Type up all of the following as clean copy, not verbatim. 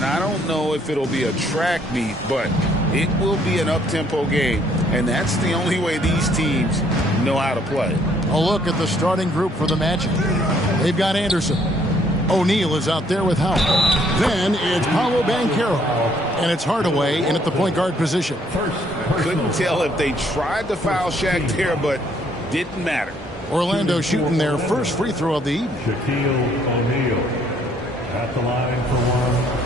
And I don't know if it'll be a track meet, but it will be an up-tempo game. And that's the only way these teams know how to play. A look at the starting group for the Magic. They've got Anderson. O'Neal is out there with Howard. Then it's Paolo Banchero. And it's Hardaway in at the point guard position. Couldn't tell if they tried to foul Shaq there, but didn't matter. Orlando shooting their first free throw of the evening. Shaquille O'Neal at the line for one.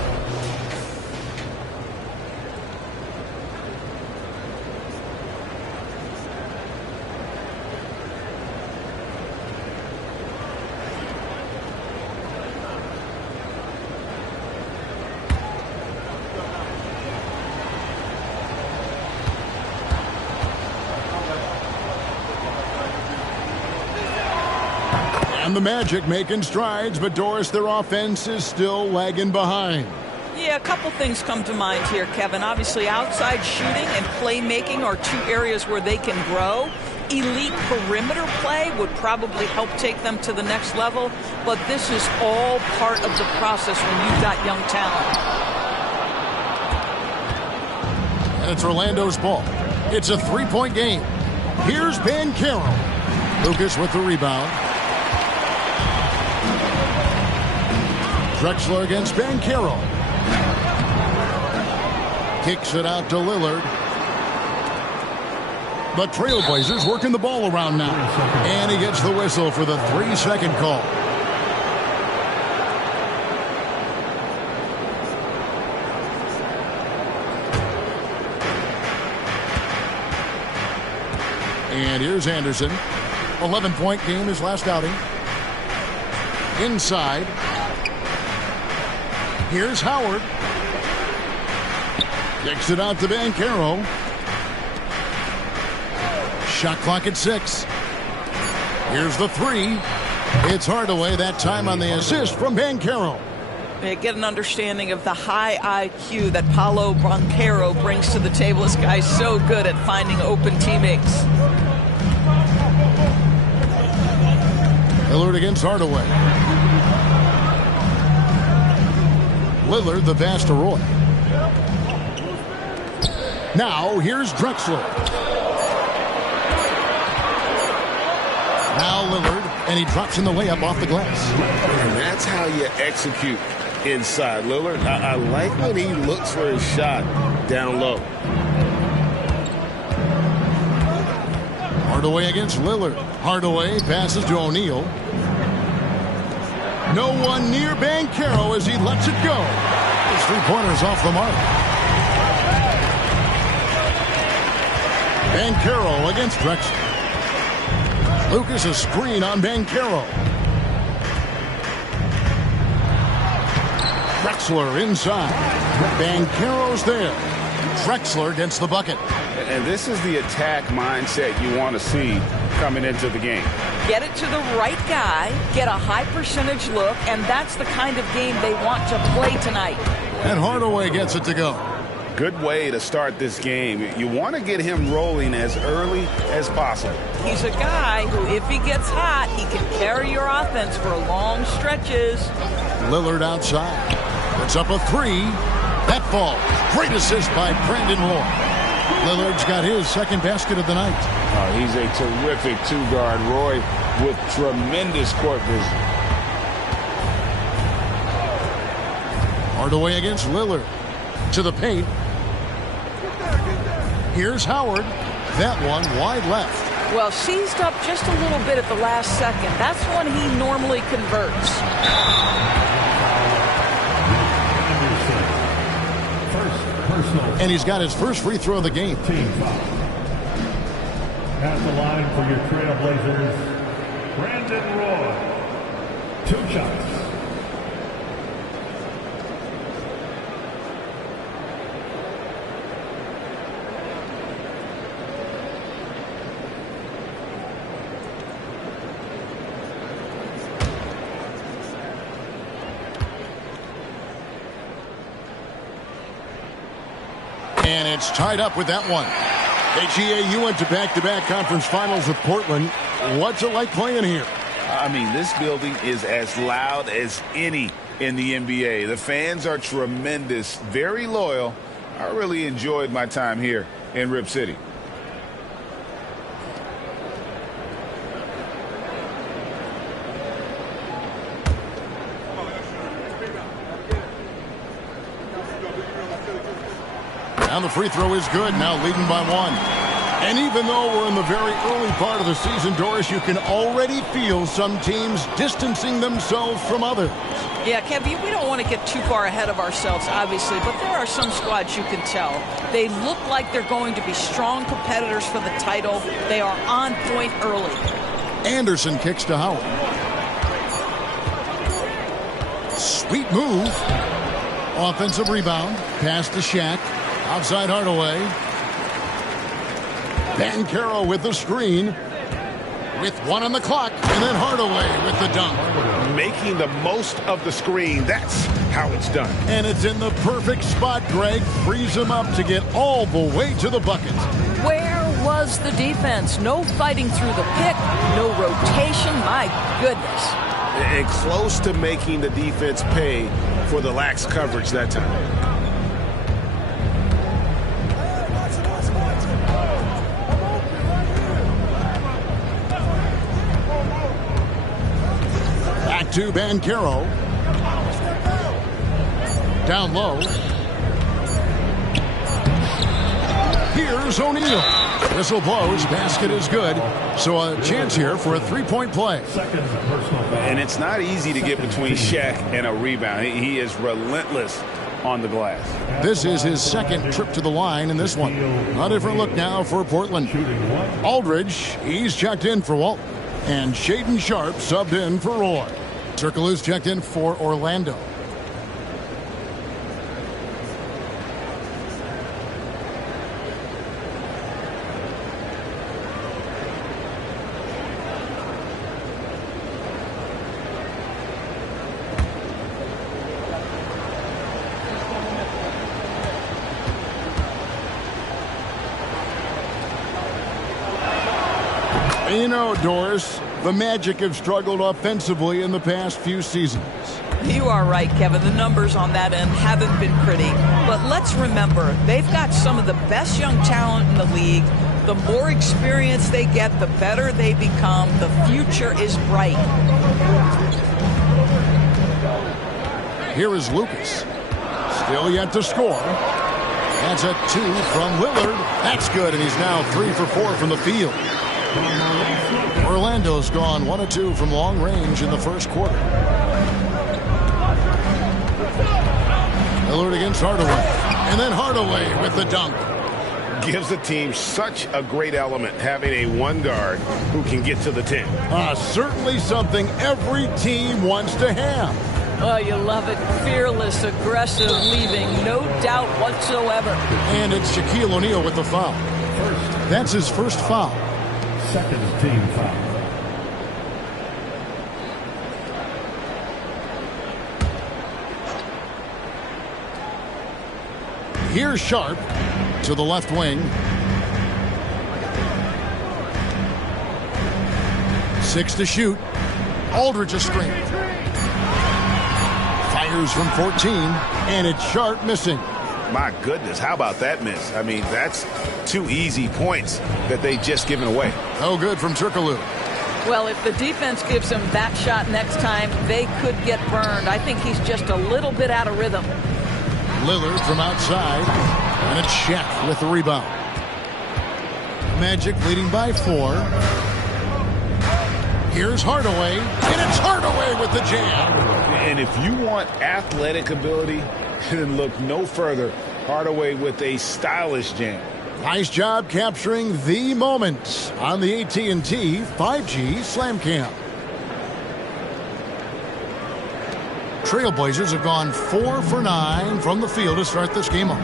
And the Magic making strides, but Doris, their offense is still lagging behind. Yeah, a couple things come to mind here, Kevin. Obviously, outside shooting and playmaking are two areas where they can grow. Elite perimeter play would probably help take them to the next level, but this is all part of the process when you've got young talent. And it's Orlando's ball. It's a three-point game. Here's Banchero. Lucas with the rebound. Drexler against Banchero. Kicks it out to Lillard. The Trailblazers working the ball around now. And he gets the whistle for the 3-second call. And here's Anderson. 11-point game his last outing. Inside. Here's Howard. Kicks it out to Banchero. Shot clock at 6. Here's the 3. It's Hardaway, that time on the assist from Banchero. They get an understanding of the high IQ that Paolo Banchero brings to the table. This guy's so good at finding open teammates. Lillard against Hardaway. Lillard, the pass to Roy. Now, here's Drexler. Now Lillard, and he drops in the layup off the glass. And that's how you execute inside. Lillard, I like when he looks for his shot down low. Hardaway against Lillard. Hardaway passes to O'Neal. No one near Banchero as he lets it go. His three-pointer's off the mark. Banchero against Drexler. Lucas a screen on Banchero. Drexler inside. Banchero's there. Drexler gets the bucket. And this is the attack mindset you want to see coming into the game. Get it to the right guy, get a high percentage look, and that's the kind of game they want to play tonight. And Hardaway gets it to go. Good way to start this game. You want to get him rolling as early as possible. He's a guy who, if he gets hot, he can carry your offense for long stretches. Lillard outside. It's up a 3. That falls. Great assist by Brandon Roy. Lillard's got his second basket of the night. He's a terrific two-guard. Roy with tremendous court vision. Hardaway against Lillard. To the paint. Here's Howard. That one wide left. Well, seized up just a little bit at the last second. That's when he normally converts. And he's got his first free throw of the game. Team foul. At the line for your Trailblazers, Brandon Roy. 2 shots. And it's tied up with that one. HEA, you went to back-to-back conference finals with Portland. What's it like playing here? I mean, this building is as loud as any in the NBA. The fans are tremendous, very loyal. I really enjoyed my time here in Rip City. And the free throw is good, now leading by 1. And even though we're in the very early part of the season, Doris, you can already feel some teams distancing themselves from others. Yeah, Kevin, we don't want to get too far ahead of ourselves, obviously, but there are some squads you can tell. They look like they're going to be strong competitors for the title. They are on point early. Anderson kicks to Howard. Sweet move. Offensive rebound. Pass to Shaq. Outside Hardaway. Banchero with the screen. With 1 on the clock. And then Hardaway with the dunk. Making the most of the screen. That's how it's done. And it's in the perfect spot, Greg. Frees him up to get all the way to the bucket. Where was the defense? No fighting through the pick. No rotation. My goodness. And close to making the defense pay for the lax coverage that time. Back to Banchero. Down low. Here's O'Neal. Whistle blows. Basket is good. So a chance here for a three-point play. And it's not easy to get between Shaq and a rebound. He is relentless on the glass. This is his second trip to the line in this one. A different look now for Portland. Aldridge, he's checked in for Walton. And Shaden Sharp subbed in for Roy. Circle's checked in for Orlando. You know, Doris, the Magic have struggled offensively in the past few seasons. You are right, Kevin. The numbers on that end haven't been pretty. But let's remember, they've got some of the best young talent in the league. The more experience they get, the better they become. The future is bright. Here is Lucas. Still yet to score. That's a 2 from Lillard. That's good, and he's now 3 for 4 from the field. Orlando's gone 1 of 2 from long range in the first quarter. Lillard against Hardaway. And then Hardaway with the dunk. Gives the team such a great element having a one guard who can get to the 10. Certainly something every team wants to have. Oh, you love it. Fearless, aggressive, leaving no doubt whatsoever. And it's Shaquille O'Neal with the foul. That's his first foul. Second team foul. Here's Sharp to the left wing. 6 to shoot. Aldridge a screen. Fires from 14, and it's Sharp missing. My goodness, how about that miss? I mean, that's 2 easy points that they just given away. No good from Turkoglu. Well, if the defense gives him that shot next time, they could get burned. I think he's just a little bit out of rhythm. Lillard from outside, and it's Shaq with the rebound. Magic leading by 4. Here's Hardaway, and it's Hardaway with the jam. And if you want athletic ability, then look no further. Hardaway with a stylish jam. Nice job capturing the moment on the AT&T 5G Slam Cam. Trailblazers have gone 4 for 9 from the field to start this game off.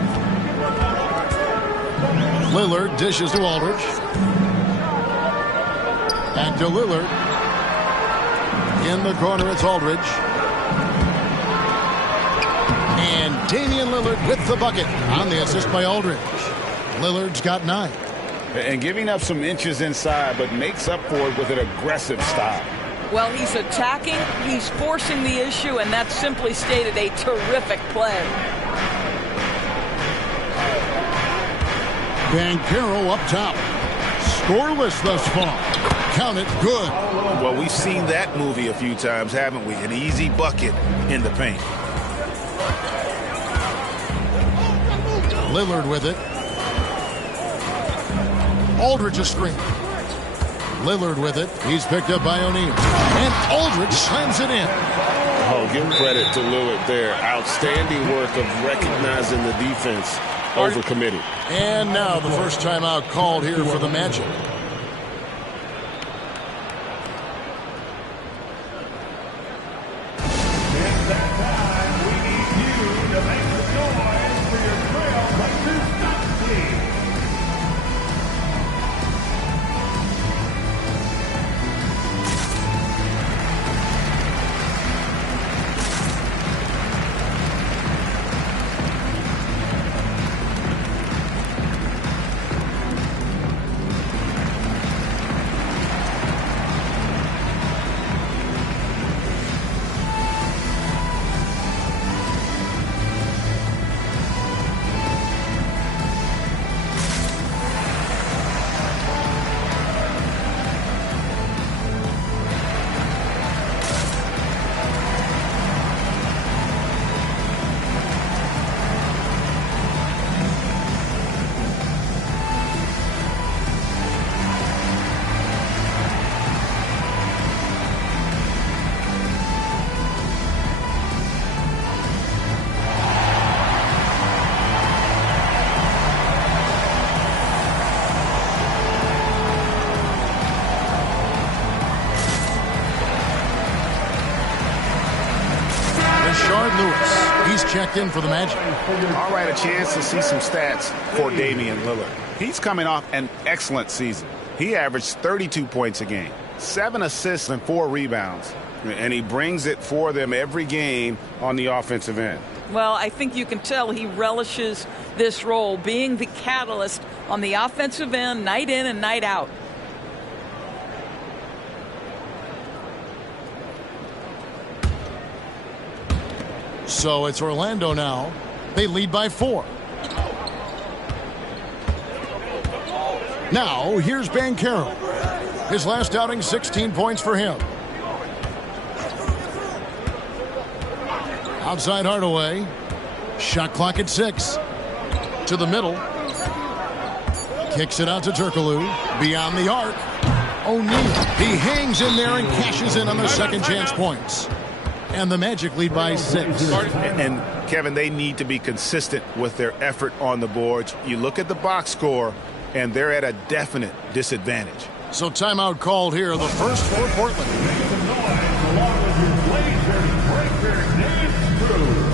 Lillard dishes to Aldridge. Back to Lillard. In the corner, it's Aldridge. And Damian Lillard with the bucket on the assist by Aldridge. Lillard's got 9. And giving up some inches inside, but makes up for it with an aggressive style. Well, he's attacking, he's forcing the issue, and that's simply stated a terrific play. Banchero up top. Scoreless thus far. Count it, good. Well, we've seen that movie a few times, haven't we? An easy bucket in the paint. Lillard with it. Aldridge a screen. Lillard with it. He's picked up by O'Neal. And Aldridge slams it in. Oh, give credit to Lillard there. Outstanding work of recognizing the defense overcommitted. And now the first timeout called here for the Magic. It's that time. We need you to make some noise for your Trailblazers top team. He's checked in for the Magic. All right, a chance to see some stats for Damian Lillard. He's coming off an excellent season. He averaged 32 points a game, 7 assists and 4 rebounds, and he brings it for them every game on the offensive end. Well, I think you can tell he relishes this role, being the catalyst on the offensive end, night in and night out. So it's Orlando now. They lead by 4. Now, here's Banchero. His last outing, 16 points for him. Outside Hardaway. Shot clock at 6. To the middle. Kicks it out to Turkoglu. Beyond the arc. O'Neal. He hangs in there and cashes in on their second chance points. And the Magic lead by 6. And Kevin, they need to be consistent with their effort on the boards. You look at the box score, and they're at a definite disadvantage. So timeout called here, the first for Portland. Make some noise along with your Blazers breaker dance crew.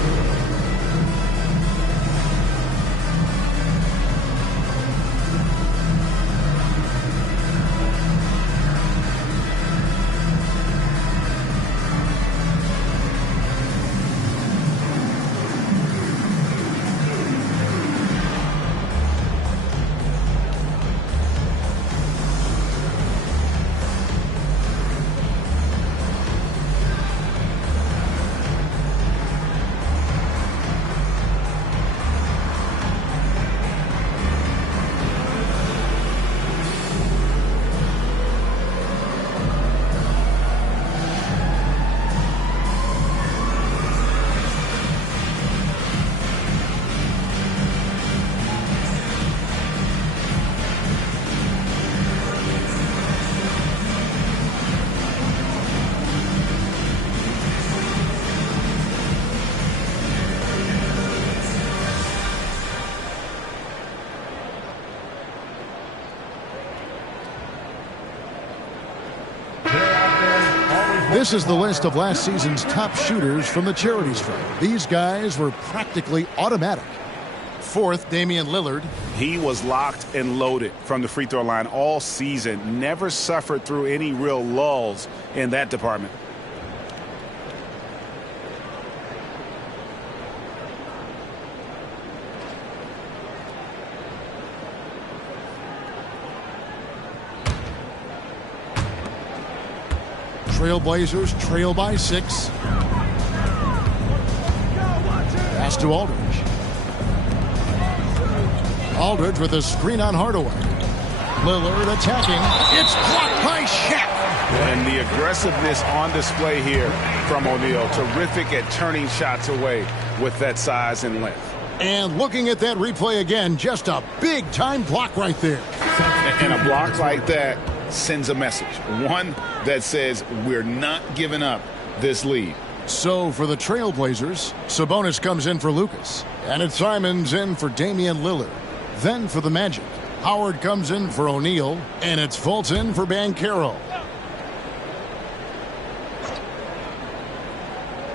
This is the list of last season's top shooters from the Charities Fund. These guys were practically automatic. 4th, Damian Lillard. He was locked and loaded from the free throw line all season. Never suffered through any real lulls in that department. Trailblazers trail by 6. Pass to Aldridge. Aldridge with a screen on Hardaway. Lillard attacking. It's blocked by Shaq. And the aggressiveness on display here from O'Neal. Terrific at turning shots away with that size and length. And looking at that replay again, just a big-time block right there. And a block like that sends a message. One that says we're not giving up this lead. So for the Trailblazers, Sabonis comes in for Lucas. And it's Simons in for Damian Lillard. Then for the Magic, Howard comes in for O'Neal. And it's Fultz in for Banchero.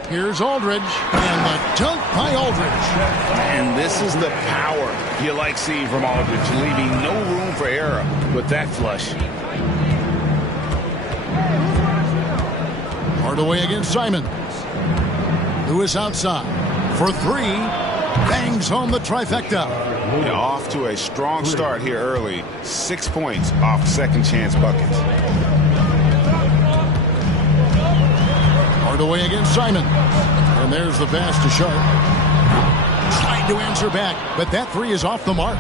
Here's Aldridge, and the dunk by Aldridge. And this is the power you like seeing from Aldridge, leaving no room for error with that flush. Hardaway against Simons. Lewis outside for 3. Bangs home the trifecta. Yeah, off to a strong start here early. 6 points off second chance buckets. Hardaway against Simon. And there's the pass to Sharp. Trying to answer back, but that 3 is off the mark.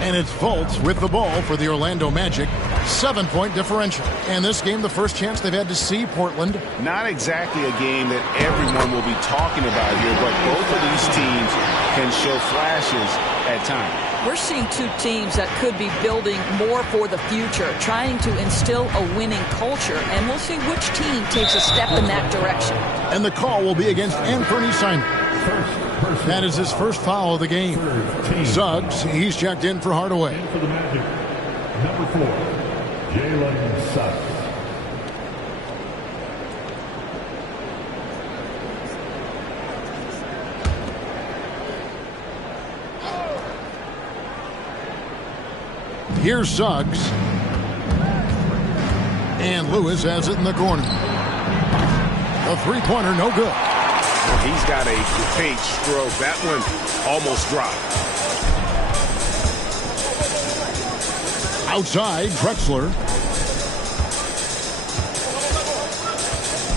And it's Fultz with the ball for the Orlando Magic. 7-point differential. And this game, the first chance they've had to see Portland. Not exactly a game that everyone will be talking about here, but both of these teams can show flashes at times. We're seeing two teams that could be building more for the future, trying to instill a winning culture, and we'll see which team takes a step in that direction. And the call will be against Anthony Simons. That is his first foul of the game. Suggs, he's checked in for Hardaway. And for the Magic, number 4, Jalen Suggs. Here's Suggs. And Lewis has it in the corner. The three-pointer, no good. Well, he's got a paint stroke. That one almost dropped. Outside, Drexler.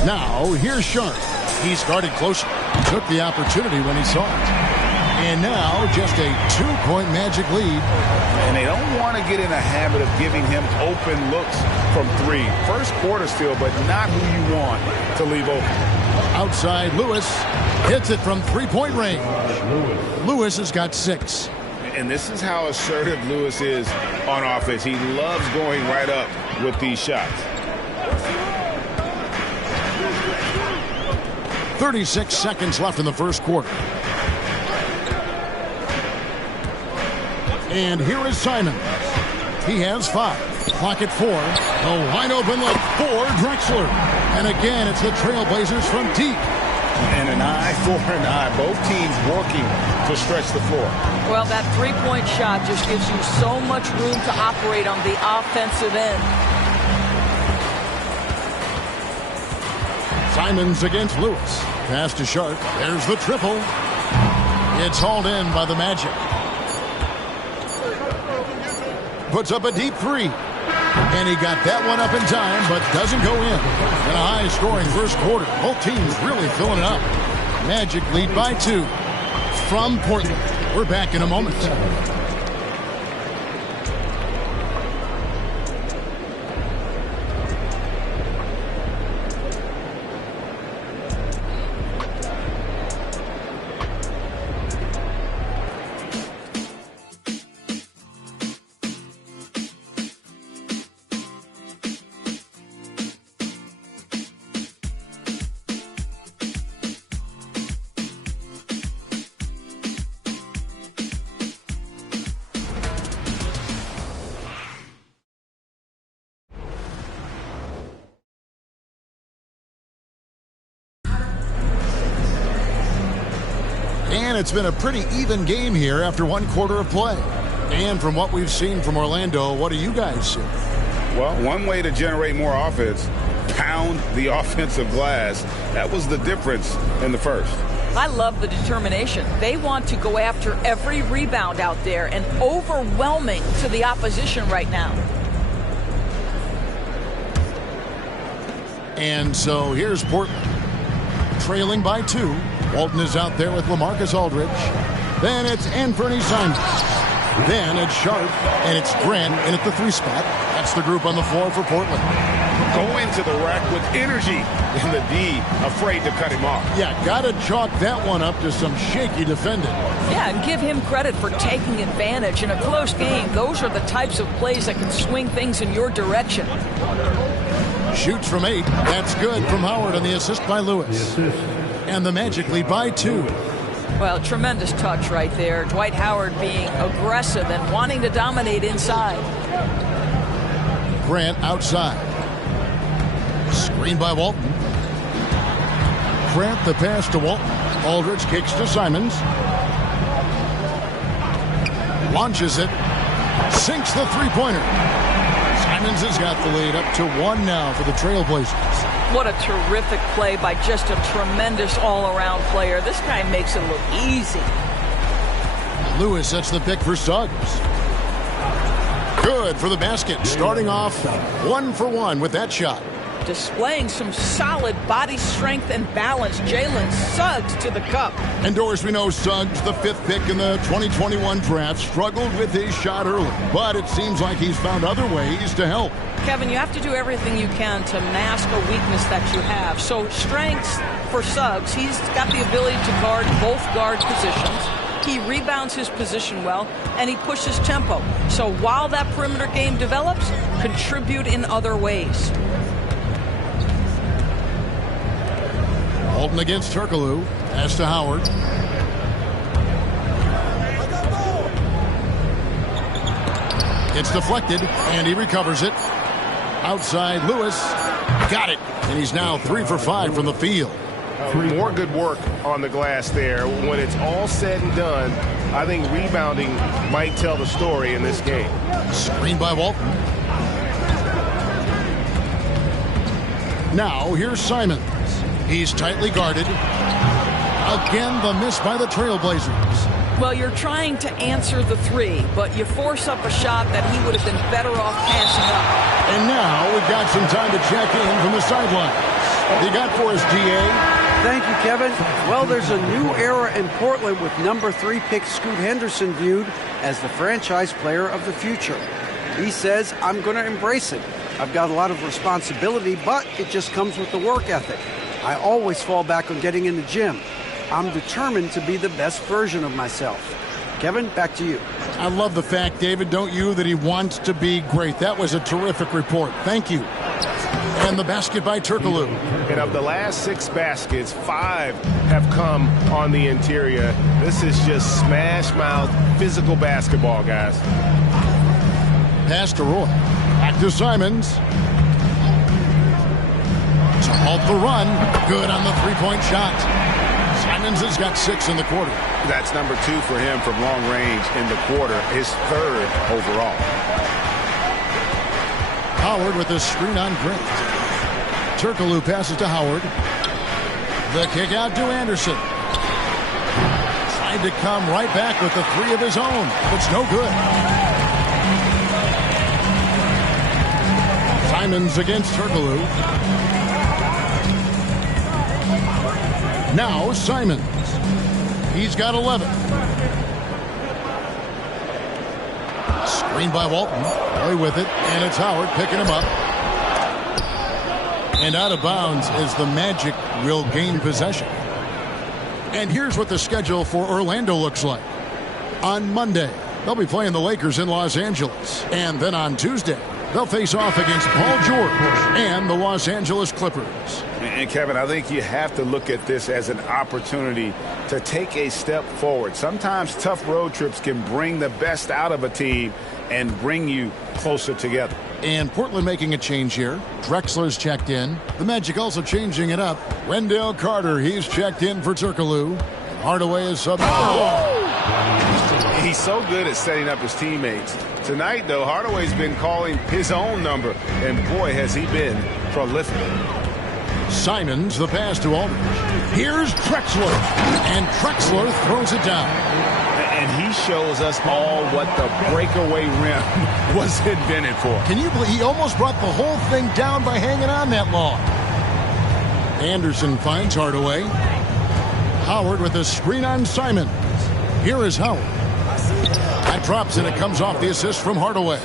Now, here's Sharp. He started closer. Took the opportunity when he saw it. And now, just a 2-point Magic lead. And they don't want to get in a habit of giving him open looks from 3. First quarter still, but not who you want to leave open. Outside, Lewis hits it from 3-point range. Lewis has got 6. And this is how assertive Lewis is on offense. He loves going right up with these shots. 36 seconds left in the first quarter. And here is Simon. He has 5. Clock at 4. A wide open look for Drexler. And again, it's the Trailblazers from deep. And an eye for an eye. Both teams working to stretch the floor. Well, that three-point shot just gives you so much room to operate on the offensive end. Simons against Lewis. Pass to Sharp. There's the triple. It's hauled in by the Magic. Puts up a deep 3. And he got that one up in time, but doesn't go in. In a high-scoring first quarter. Both teams really filling it up. Magic lead by 2 from Portland. We're back in a moment. And it's been a pretty even game here after 1 quarter of play. And from what we've seen from Orlando, what do you guys see? Well, one way to generate more offense, pound the offensive glass. That was the difference in the first. I love the determination. They want to go after every rebound out there, and overwhelming to the opposition right now. And so here's Portland, trailing by 2. Walton is out there with LaMarcus Aldridge. Then it's Anthony Simons. Then it's Sharp, and it's Grant in at the 3 spot. That's the group on the floor for Portland. Go into the rack with energy, and the D afraid to cut him off. Yeah, got to chalk that one up to some shaky defending. Yeah, and give him credit for taking advantage. In a close game, those are the types of plays that can swing things in your direction. Shoots from 8. That's good from Howard on the assist by Lewis. And the Magic lead by 2. Well, tremendous touch right there. Dwight Howard being aggressive and wanting to dominate inside. Grant outside. Screen by Walton. Grant the pass to Walton. Aldridge kicks to Simons. Launches it. Sinks the three-pointer. Simons has got the lead up to 1 now for the Trailblazers. What a terrific play by just a tremendous all-around player. This guy makes it look easy. Lewis sets the pick for Suggs. Good for the basket. Starting off 1 for 1 with that shot. Displaying some solid body strength and balance. Jalen Suggs to the cup. And Doris, we know Suggs, the 5th pick in the 2021 draft, struggled with his shot early. But it seems like he's found other ways to help. Kevin, you have to do everything you can to mask a weakness that you have. So strengths for Suggs, he's got the ability to guard both guard positions. He rebounds his position well, and he pushes tempo. So while that perimeter game develops, contribute in other ways. Walton against Turkoglu. Pass to Howard. It's deflected, and he recovers it. Outside, Lewis. Got it. And he's now 3 for 5 from the field. More good work on the glass there. When it's all said and done, I think rebounding might tell the story in this game. Screen by Walton. Now, here's Simons. He's tightly guarded. Again, the miss by the Trailblazers. Well, you're trying to answer the 3, but you force up a shot that he would have been better off passing up. And now we've got some time to check in from the sidelines. What do you got for us, DA? Thank you, Kevin. Well, there's a new era in Portland with number 3 pick Scoot Henderson viewed as the franchise player of the future. He says, I'm going to embrace it. I've got a lot of responsibility, but it just comes with the work ethic. I always fall back on getting in the gym. I'm determined to be the best version of myself. Kevin, back to you. I love the fact, David, don't you, that he wants to be great. That was a terrific report. Thank you. And the basket by Turkoglu. And of the last 6 baskets, 5 have come on the interior. This is just smash mouth physical basketball, guys. Pass to Roy. Back to Simons. To halt the run. Good on the 3-point shot. Simons has got 6 in the quarter. That's number 2 for him from long range in the quarter. His 3rd overall. Howard with a screen on Grant. Turkoglu passes to Howard. The kick out to Anderson. Tried to come right back with the 3 of his own. It's no good. Simons against Turkoglu. Now Simons. He's got 11. Screen by Walton. Play with it, and it's Howard picking him up. And out of bounds as the Magic will gain possession. And here's what the schedule for Orlando looks like. On Monday, they'll be playing the Lakers in Los Angeles. And then on Tuesday, they'll face off against Paul George and the Los Angeles Clippers. And Kevin, I think you have to look at this as an opportunity to take a step forward. Sometimes tough road trips can bring the best out of a team and bring you closer together. And Portland making a change here. Drexler's checked in. The Magic also changing it up. Wendell Carter, he's checked in for Turkoglu. Hardaway is subbed. Oh! He's so good at setting up his teammates. Tonight, though, Hardaway's been calling his own number, and boy, has he been prolific. Simons, the pass to Aldridge. Here's Drexler, and Drexler throws it down. And he shows us all what the breakaway rim was invented for. Can you believe he almost brought the whole thing down by hanging on that long? Anderson finds Hardaway. Howard with a screen on Simon. Here is Howard. That drops and it comes off the assist from Hardaway.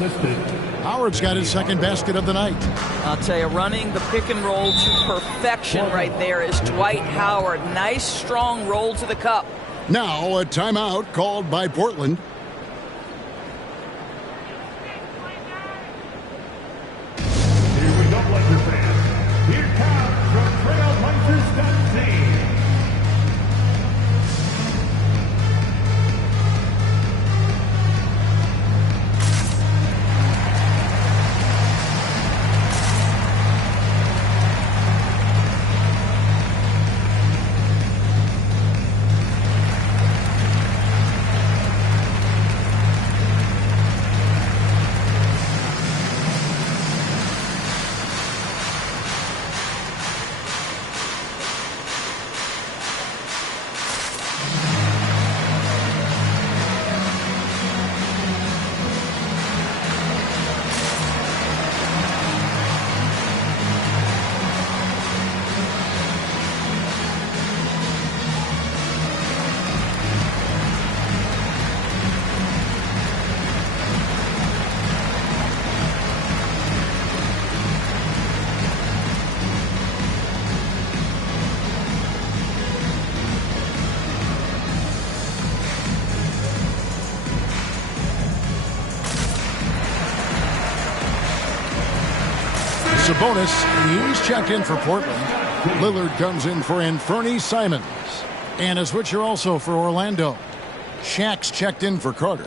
Howard's got his second basket of the night. I'll tell you, running the pick and roll to perfection right there is Dwight Howard. Nice, strong roll to the cup. Now a timeout called by Portland. Here we go, Lakers fans. Here comes from Trailblazers.team. Sabonis, he's checked in for Portland. Lillard comes in for Anthony Simons. And a switcher also for Orlando. Shaq's checked in for Carter.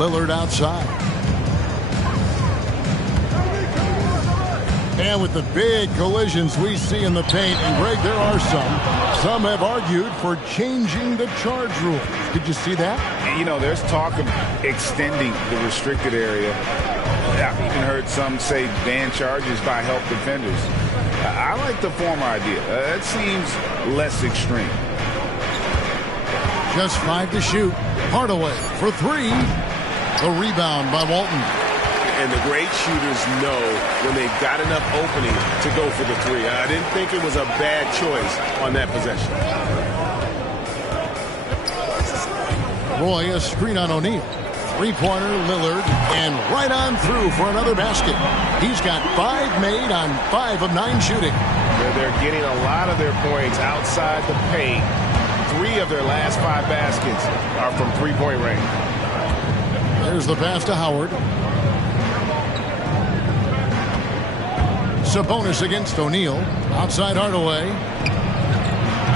Lillard outside. And with the big collisions we see in the paint, and Greg, there are some have argued for changing the charge rule. Did you see that? You know, there's talk of extending the restricted area. I've even heard some say ban charges by help defenders. I like the former idea. It seems less extreme. Just 5 to shoot. Hardaway for 3. The rebound by Walton. And the great shooters know when they've got enough opening to go for the 3. I didn't think it was a bad choice on that possession. Roy, a screen on O'Neal. Three-pointer, Lillard, and right on through for another basket. He's got 5 made on 5 of 9 shooting. They're getting a lot of their points outside the paint. 3 of their last 5 baskets are from three-point range. There's the pass to Howard. Sabonis against O'Neal. Outside Hardaway.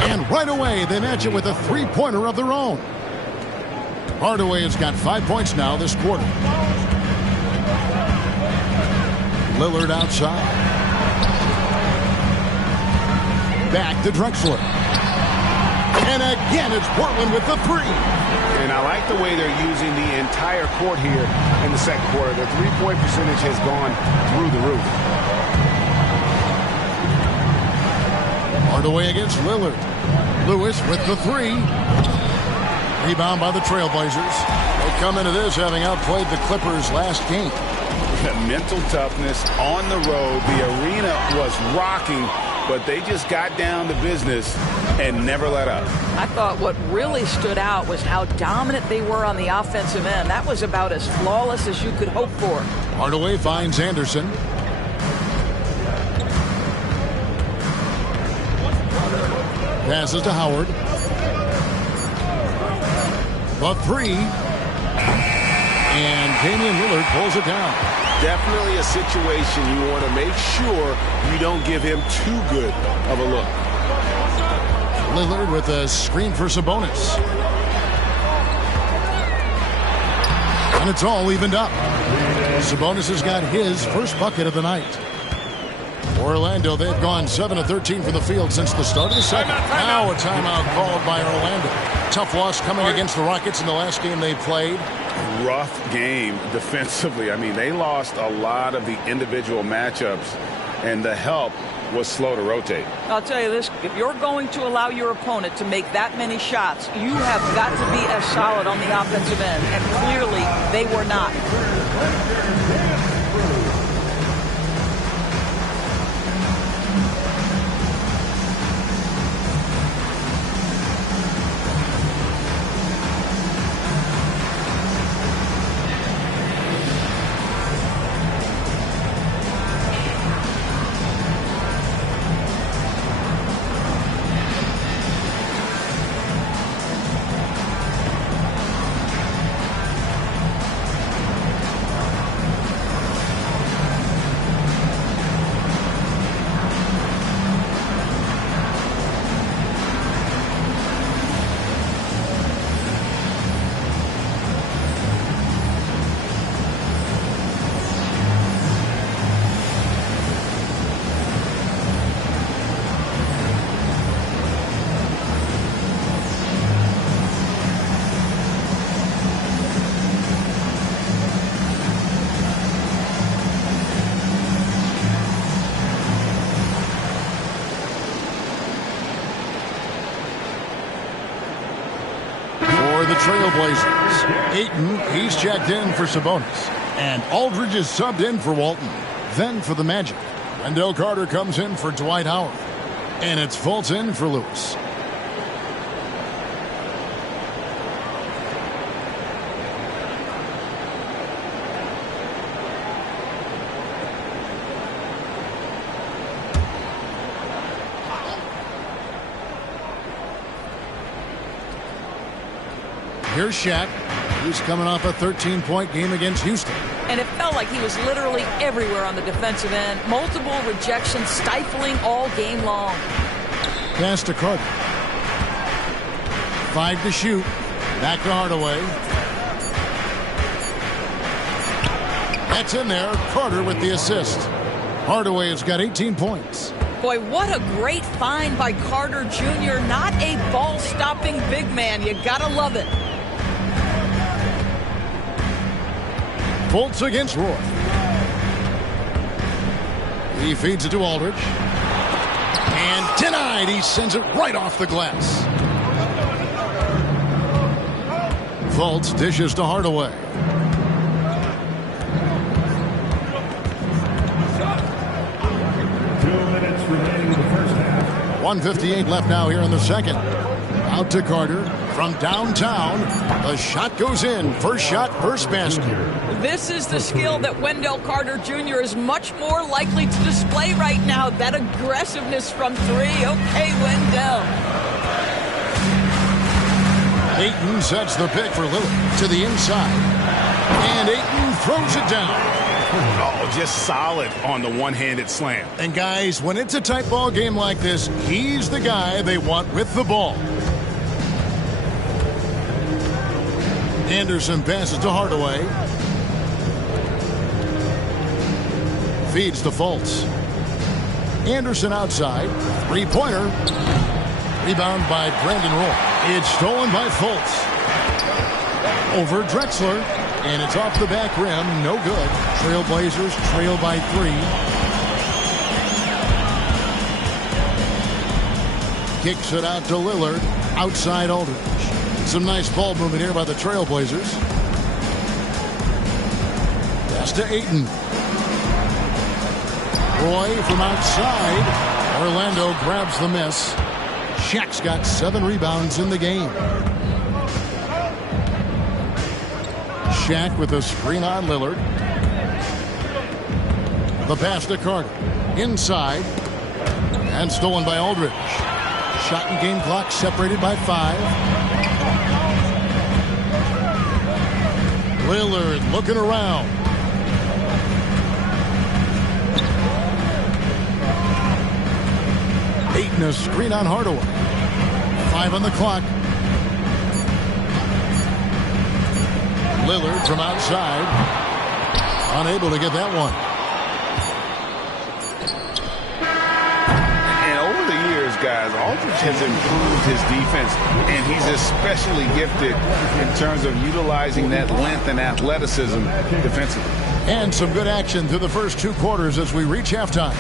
And right away, they match it with a three-pointer of their own. Hardaway has got 5 points now this quarter. Lillard outside. Back to Drexler. And again, it's Portland with the 3. And I like the way they're using the entire court here in the second quarter. The three-point percentage has gone through the roof. Hardaway against Lillard. Lewis with the 3. Rebound by the Trailblazers. They come into this having outplayed the Clippers last game. Mental toughness on the road. The arena was rocking, but they just got down to business and never let up. I thought what really stood out was how dominant they were on the offensive end. That was about as flawless as you could hope for. Hardaway finds Anderson. Passes to Howard. The 3. And Damian Lillard pulls it down. Definitely a situation you want to make sure you don't give him too good of a look. Lillard with a screen for Sabonis. And it's all evened up. Sabonis has got his first bucket of the night. Orlando, they've gone 7 of 13 from the field since the start of the second. Now a timeout called by Orlando. Tough loss coming against the Rockets in the last game they played. Rough game defensively. I mean, they lost a lot of the individual matchups, and the help was slow to rotate. I'll tell you this, if you're going to allow your opponent to make that many shots, you have got to be as solid on the offensive end, and clearly they were not. The Trailblazers. Ayton, he's checked in for Sabonis. And Aldridge is subbed in for Walton. Then for the Magic, Wendell Carter comes in for Dwight Howard. And it's Fultz in for Lewis. Here's Shaq. He's coming off a 13-point game against Houston. And it felt like he was literally everywhere on the defensive end. Multiple rejections, stifling all game long. Pass to Carter. 5 to shoot. Back to Hardaway. That's in there. Carter with the assist. Hardaway has got 18 points. Boy, what a great find by Carter Jr. Not a ball-stopping big man. You gotta love it. Fultz against Roy. He feeds it to Aldridge. And denied. He sends it right off the glass. Fultz dishes to Hardaway. Remaining in the first half. 1:58 left now here in the second. Out to Carter from downtown. The shot goes in. First shot, first basket. This is the skill that Wendell Carter Jr. is much more likely to display right now. That aggressiveness from three. Okay, Wendell. Ayton sets the pick for Lillard to the inside. And Ayton throws it down. Oh, just solid on the one-handed slam. And guys, when it's a tight ball game like this, he's the guy they want with the ball. Anderson passes to Hardaway. Feeds to Fultz. Anderson outside. Three-pointer. Rebound by Brandon Roy. It's stolen by Fultz. Over Drexler. And it's off the back rim. No good. Trailblazers trail by 3. Kicks it out to Lillard. Outside Aldridge. Some nice ball movement here by the Trailblazers. Pass to Ayton. Roy from outside. Orlando grabs the miss. Shaq's got 7 rebounds in the game. Shaq with a screen on Lillard. The pass to Carter. Inside. And stolen by Aldridge. Shot and game clock separated by 5. Lillard looking around. Ayton a screen on Hardaway. 5 on the clock. Lillard from outside. Unable to get that one. guys. Aldridge has improved his defense, and he's especially gifted in terms of utilizing that length and athleticism defensively. And some good action through the first 2 quarters as we reach halftime.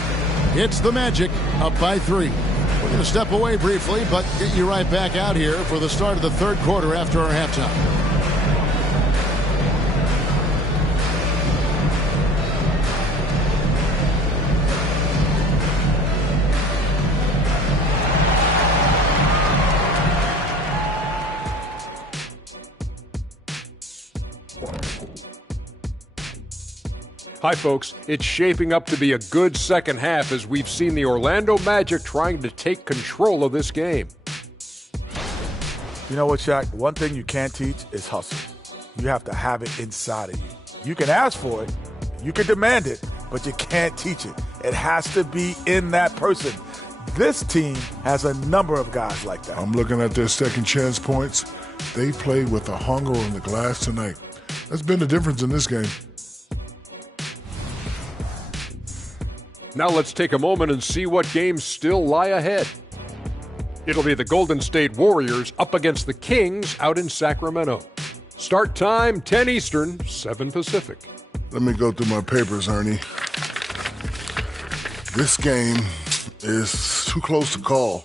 It's the Magic up by 3. We're going to step away briefly, but get you right back out here for the start of the 3rd quarter after our halftime. Hi, folks. It's shaping up to be a good second half as we've seen the Orlando Magic trying to take control of this game. You know what, Shaq? One thing you can't teach is hustle. You have to have it inside of you. You can ask for it, you can demand it, but you can't teach it. It has to be in that person. This team has a number of guys like that. I'm looking at their second chance points. They played with a hunger on the glass tonight. That's been the difference in this game. Now let's take a moment and see what games still lie ahead. It'll be the Golden State Warriors up against the Kings out in Sacramento. Start time 10 Eastern, 7 Pacific. Let me go through my papers, Ernie. This game is too close to call.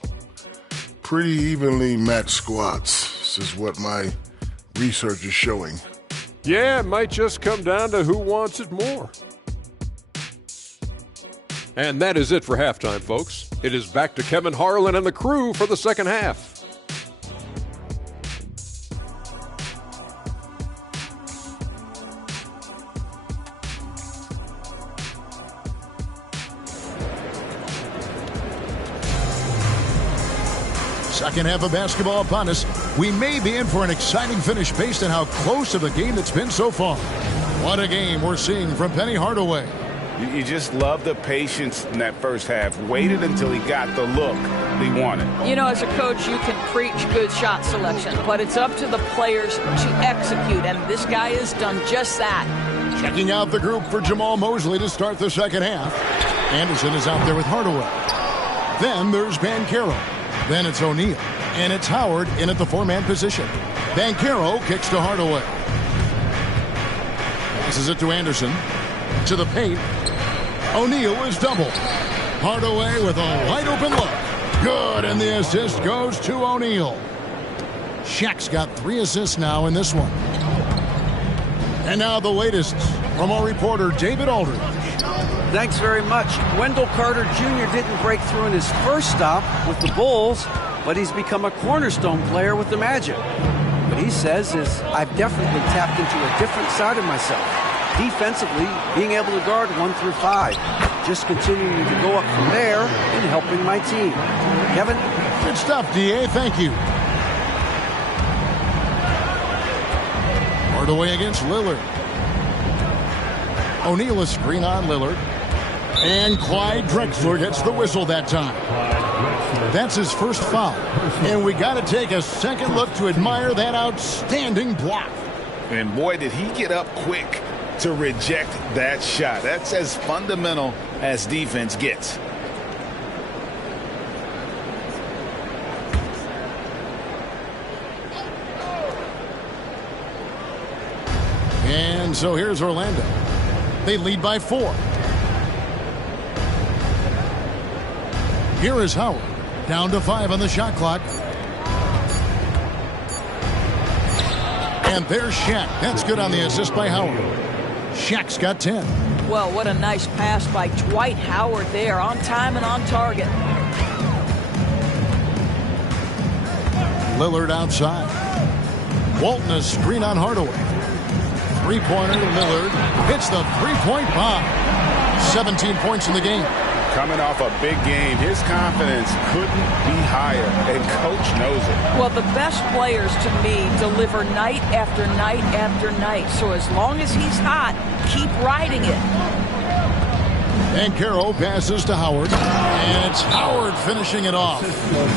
Pretty evenly matched squads. This is what my research is showing. Yeah, it might just come down to who wants it more. And that is it for halftime, folks. It is back to Kevin Harlan and the crew for the second half. Second half of basketball upon us. We may be in for an exciting finish based on how close of a game it's been so far. What a game we're seeing from Penny Hardaway. You just love the patience in that first half. Waited until he got the look he wanted. You know, as a coach, you can preach good shot selection, but it's up to the players to execute, and this guy has done just that. Checking out the group for Jamal Mosley to start the second half. Anderson is out there with Hardaway. Then there's Banchero. Then it's O'Neal. And it's Howard in at the 4-man position. Banchero kicks to Hardaway. Passes it to Anderson. To the paint. O'Neal is doubled. Hardaway with a wide-open look. Good, and the assist goes to O'Neal. Shaq's got 3 assists now in this one. And now the latest from our reporter, David Aldridge. Thanks very much. Wendell Carter Jr. didn't break through in his first stop with the Bulls, but he's become a cornerstone player with the Magic. What he says is, I've definitely tapped into a different side of myself. Defensively, being able to guard 1 through 5. Just continuing to go up from there and helping my team. Kevin? Good stuff, D.A. Thank you. Hardaway against Lillard. O'Neal a screen on Lillard. And Clyde Drexler gets the whistle that time. That's his first foul. And we got to take a second look to admire that outstanding block. And boy, did he get up quick to reject that shot. That's as fundamental as defense gets. And so here's Orlando. They lead by 4. Here is Howard. Down to 5 on the shot clock. And there's Shaq. That's good on the assist by Howard. Shaq's got 10. Well, what a nice pass by Dwight Howard there. On time and on target. Lillard outside. Walton a screen on Hardaway. Three-pointer to Lillard. Hits the three-point bomb. 17 points in the game. Coming off a big game, his confidence couldn't be higher, and coach knows it. Well, the best players, to me, deliver night after night after night. So as long as he's hot, keep riding it. Banchero passes to Howard, and it's Howard finishing it off.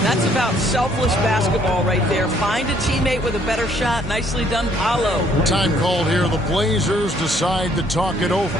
That's about selfless basketball right there. Find a teammate with a better shot. Nicely done, Paolo. Time called here. The Blazers decide to talk it over.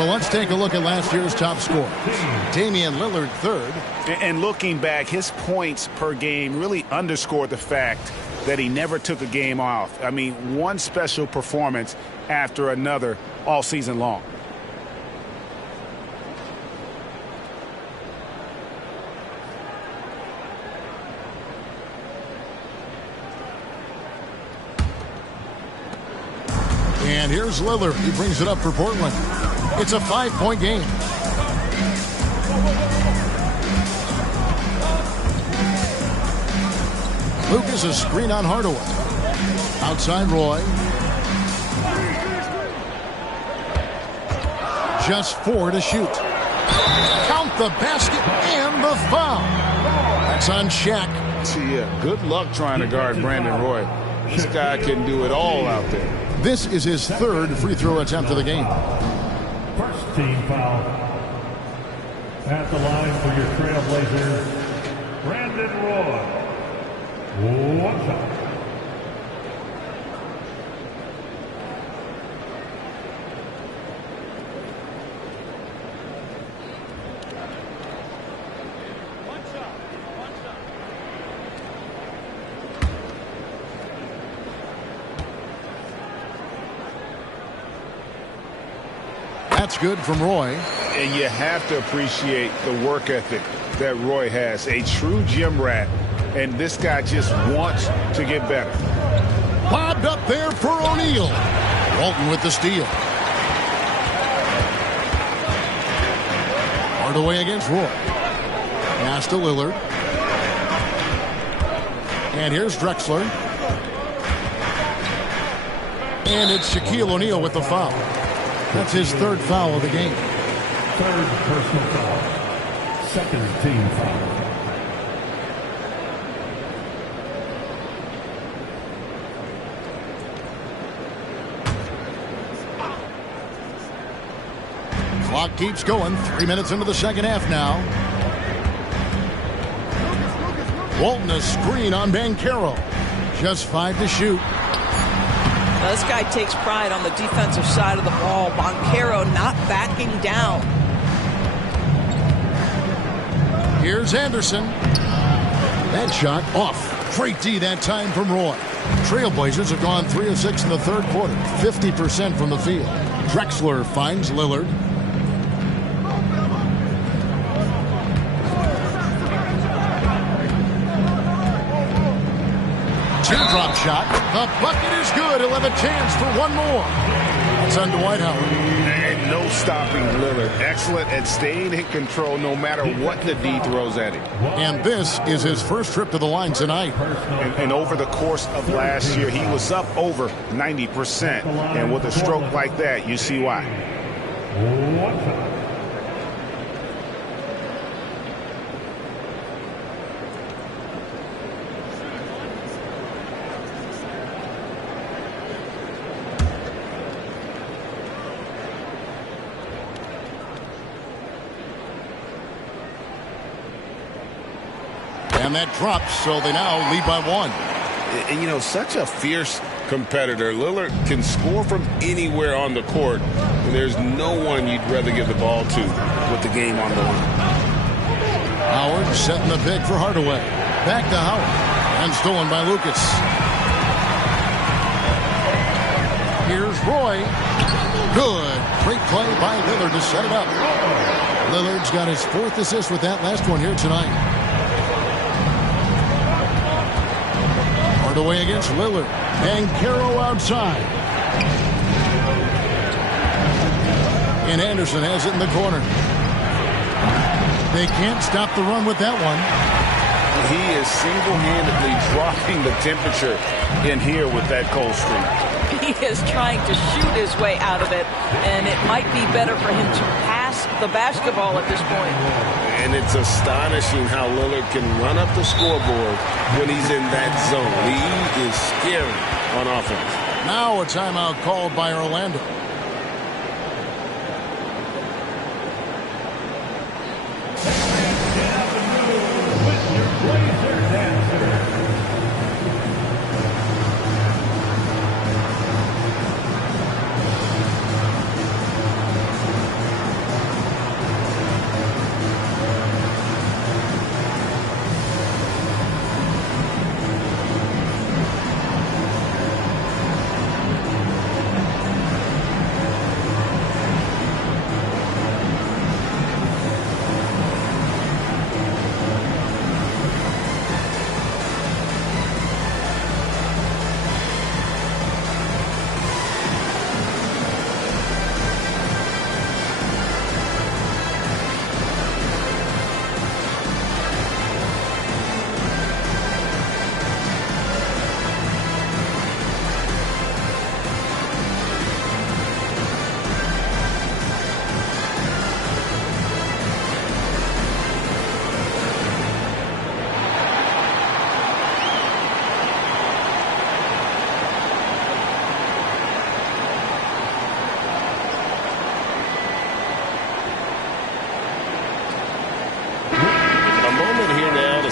Well, let's take a look at last year's top scorers. Damian Lillard, third. And looking back, his points per game really underscored the fact that he never took a game off. I mean, one special performance after another all season long. And here's Lillard. He brings it up for Portland. It's a 5-point game. Lucas, a screen on Hardaway. Outside Roy. Just 4 to shoot. Count the basket and the foul. That's on Shaq. Yeah, good luck trying to guard Brandon Roy. This guy can do it all out there. This is his third free throw attempt of the game. First team foul. At the line for your Trailblazers, Brandon Roy. 1 shot. That's good from Roy. And you have to appreciate the work ethic that Roy has. A true gym rat. And this guy just wants to get better. Bobbed up there for O'Neal. Walton with the steal. Hardaway against Roy. Pass to Lillard. And here's Drexler. And it's Shaquille O'Neal with the foul. That's his third foul of the game. Third personal foul. Second team foul. Clock keeps going. 3 minutes into the second half now. Walton, a screen on Banchero. Just 5 to shoot. Now, this guy takes pride on the defensive side of the ball. Banchero not backing down. Here's Anderson. That shot off. Great D that time from Roy. Trailblazers have gone 3 of 6 in the third quarter. 50% from the field. Drexler finds Lillard. Teardrop shot. The bucket is good. He'll have a chance for one more. It's on Dwight Howard. And no stopping Lillard. Excellent at staying in control no matter what the D throws at him. And this is his first trip to the line tonight. And over the course of last year, he was up over 90%. And with a stroke like that, you see why. And that drops, so they now lead by 1. And, you know, such a fierce competitor. Lillard can score from anywhere on the court, and there's no one you'd rather give the ball to with the game on the line. Howard setting the pick for Hardaway. Back to Howard. And stolen by Lucas. Here's Roy. Good. Great play by Lillard to set it up. Lillard's got his 4th assist with that last one here tonight. Hardaway against Lillard. And Banchero outside. And Anderson has it in the corner. They can't stop the run with that one. He is single-handedly dropping the temperature in here with that cold streak. He is trying to shoot his way out of it, and it might be better for him to pass the basketball at this point. And it's astonishing how Lillard can run up the scoreboard when he's in that zone. He is scary on offense. Now a timeout called by Orlando.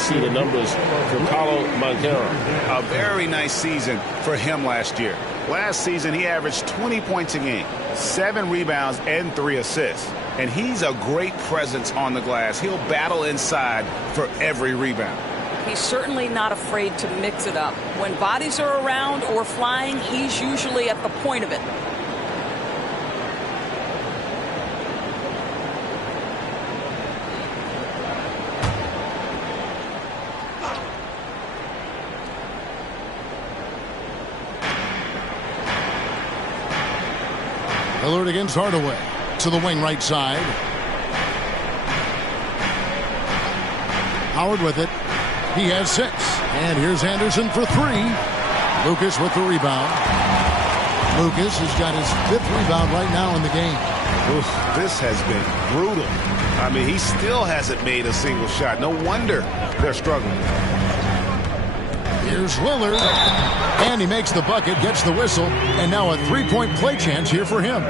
see the numbers for Paulo Banchero. A very nice season for him last year. Last season, he averaged 20 points a game, 7 rebounds, and 3 assists. And he's a great presence on the glass. He'll battle inside for every rebound. He's certainly not afraid to mix it up. When bodies are around or flying, he's usually at the point of it. Lillard against Hardaway. To the wing right side. Howard with it. He has 6. And here's Anderson for 3. Lucas with the rebound. Lucas has got his 5th rebound right now in the game. Oof, this has been brutal. I mean, he still hasn't made a single shot. No wonder they're struggling. Here's Lillard. And he makes the bucket, gets the whistle, and now a 3-point play chance here for him.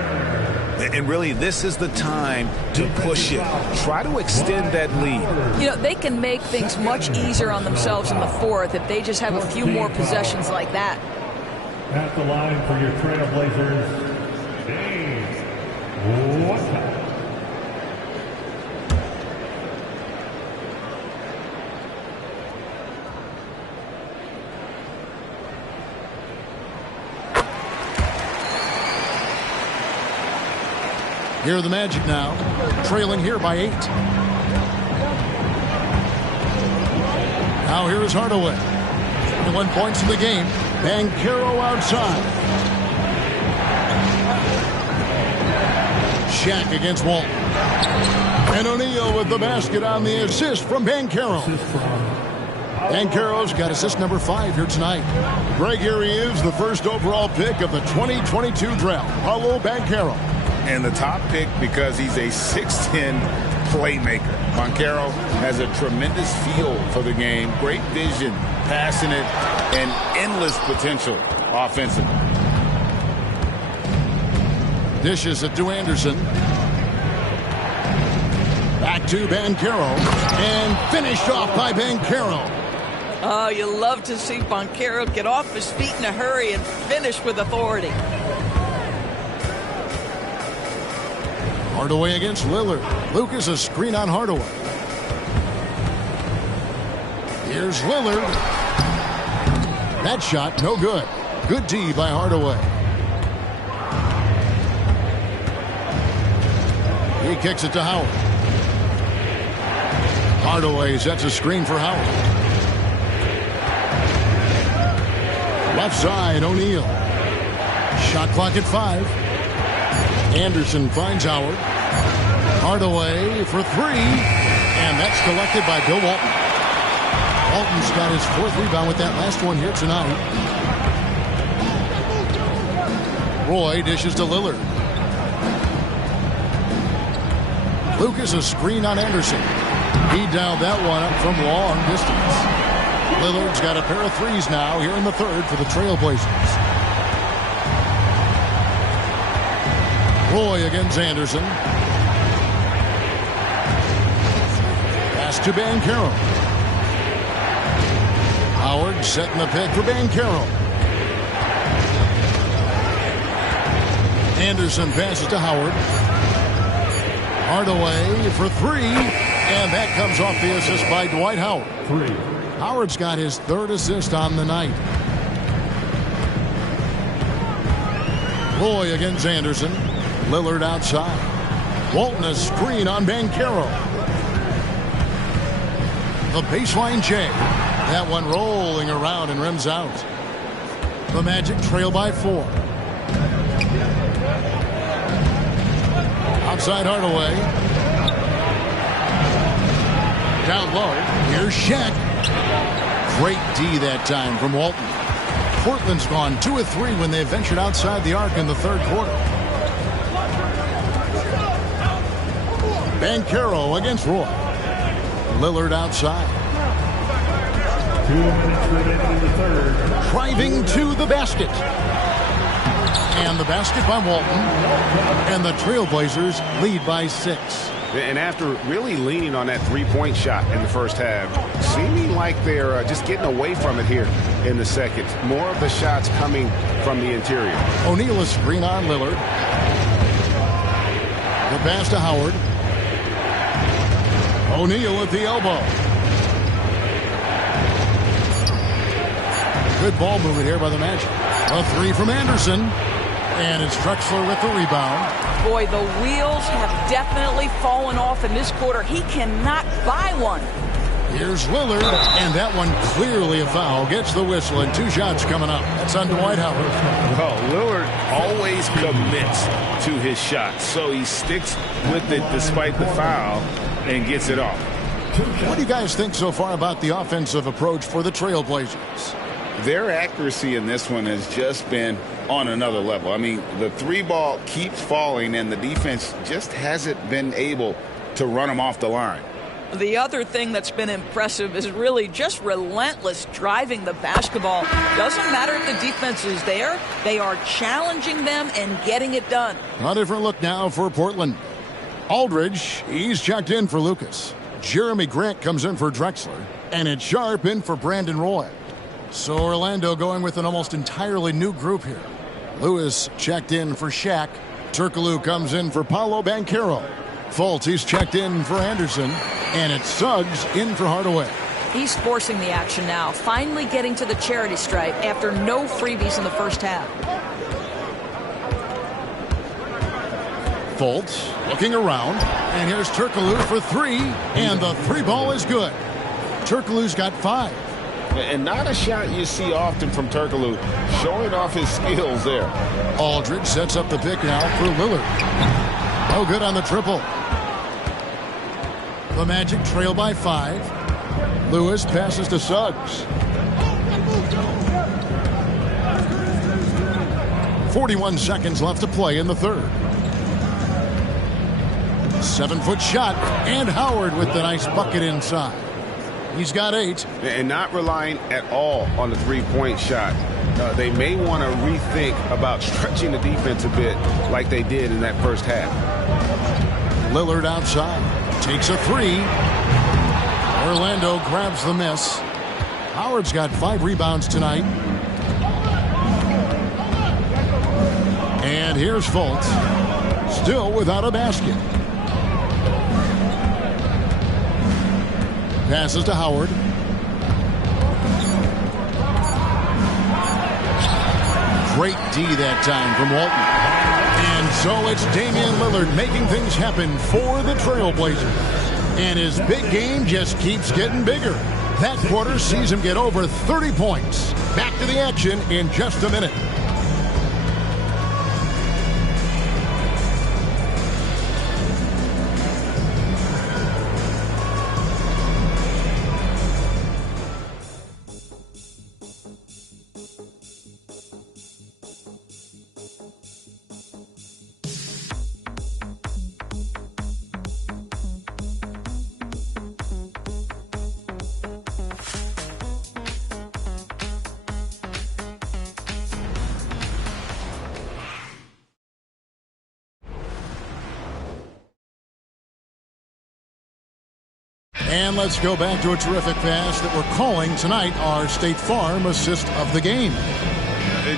And really, this is the time to push it. Try to extend that lead. You know, they can make things much easier on themselves in the 4th if they just have a few more possessions like that. At the line for your Trailblazers, Dave Dolla. Here are the Magic now, trailing here by 8. Now here is Hardaway. 21 points in the game. Banchero outside. Shaq against Walton. And O'Neal with the basket on the assist from Banchero. Banchero's got assist number 5 here tonight. Greg, here he is, the first overall pick of the 2022 draft, Paulo Banchero. And the top pick because he's a 6'10 playmaker. Banchero has a tremendous feel for the game, great vision, passionate, and endless potential offensively. Dishes it to Anderson. Back to Banchero. And finished off by Banchero. Oh, you love to see Banchero get off his feet in a hurry and finish with authority. Hardaway against Lillard. Lucas a screen on Hardaway. Here's Lillard. That shot no good. Good D by Hardaway. He kicks it to Howard. Hardaway sets a screen for Howard. Left side, O'Neal. Shot clock at 5. Anderson finds Howard. Hardaway for 3. And that's collected by Bill Walton. Walton's got his 4th rebound with that last one here tonight. Roy dishes to Lillard. Lucas a screen on Anderson. He dialed that one up from long distance. Lillard's got a pair of 3s now here in the 3rd for the Trailblazers. Roy against Anderson. Pass to Banchero. Howard setting the pick for Banchero. Anderson passes to Howard. Hardaway for 3. And that comes off the assist by Dwight Howard. 3. Howard's got his 3rd assist on the night. Roy against Anderson. Lillard outside. Walton a screen on Banchero. The baseline J. That one rolling around and rims out. The Magic trail by 4. Outside Hardaway. Down low. Here's Shaq. Great D that time from Walton. Portland's gone 2 of 3 when they ventured outside the arc in the 3rd quarter. Banchero against Roy. Lillard outside. 2 minutes remaining in the 3rd. Driving to the basket. And the basket by Walton. And the Trailblazers lead by 6. And after really leaning on that three-point shot in the first half, seeming like they're just getting away from it here in the second. More of the shots coming from the interior. O'Neal a screen on Lillard. The pass to Howard. O'Neal at the elbow. Good ball movement here by the Magic. A three from Anderson. And it's Drexler with the rebound. Boy, the wheels have definitely fallen off in this quarter. He cannot buy one. Here's Lillard, and that one clearly a foul. Gets the whistle, and 2 shots coming up. That's on Dwight Howard. Well, Lillard always commits to his shots, so he sticks with it despite the foul and gets it off. What do you guys think so far about the offensive approach for the Trailblazers? Their accuracy in this one has just been on another level. I mean, the 3-ball keeps falling, and the defense just hasn't been able to run them off the line. The other thing that's been impressive is really just relentless driving the basketball. Doesn't matter if the defense is there. They are challenging them and getting it done. A different look now for Portland. Aldridge, he's checked in for Lucas. Jeremy Grant comes in for Drexler. And it's Sharp in for Brandon Roy. So Orlando going with an almost entirely new group here. Lewis checked in for Shaq. Turkoglu comes in for Paolo Banchero. Fultz, he's checked in for Anderson. And it's Suggs in for Hardaway. He's forcing the action now, finally getting to the charity stripe after no freebies in the first half. Fultz looking around. And here's Turkoglu for 3. And the 3-ball is good. Turkoglu's got 5. And not a shot you see often from Turkoglu, showing off his skills there. Aldridge sets up the pick now for Lillard. No good on the triple. The Magic trail by 5. Lewis passes to Suggs. 41 seconds left to play in the third. 7-foot shot, and Howard with the nice bucket inside. He's got 8. And not relying at all on the three-point shot. They may want to rethink about stretching the defense a bit like they did in that first half. Lillard outside. Takes a 3. Orlando grabs the miss. Howard's got 5 rebounds tonight. And here's Fultz. Still without a basket. Passes to Howard. Great D that time from Walton. And so it's Damian Lillard making things happen for the Trailblazers. And his big game just keeps getting bigger. That quarter sees him get over 30 points. Back to the action in just a minute. And let's go back to a terrific pass that we're calling tonight our State Farm assist of the game.